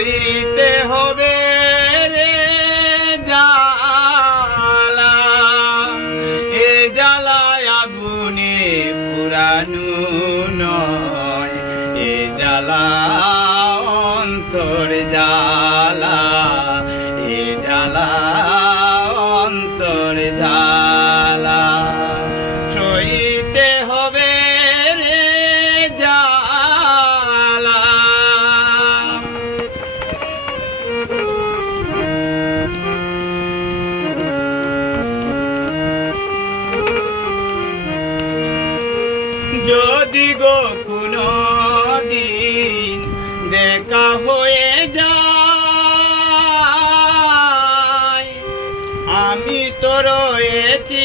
সইতে হবে রে জ্বালা, এ জ্বালায় আগুনে পুরানো নয়, এ জ্বালা অন্তর জ্বালা, এ জ্বালা অন্তর জ্বালা। সইতে হবে রে জ্বালা। যদি গো কোনো দিন দেখা হয়ে যায়, আমি তো রয়েছি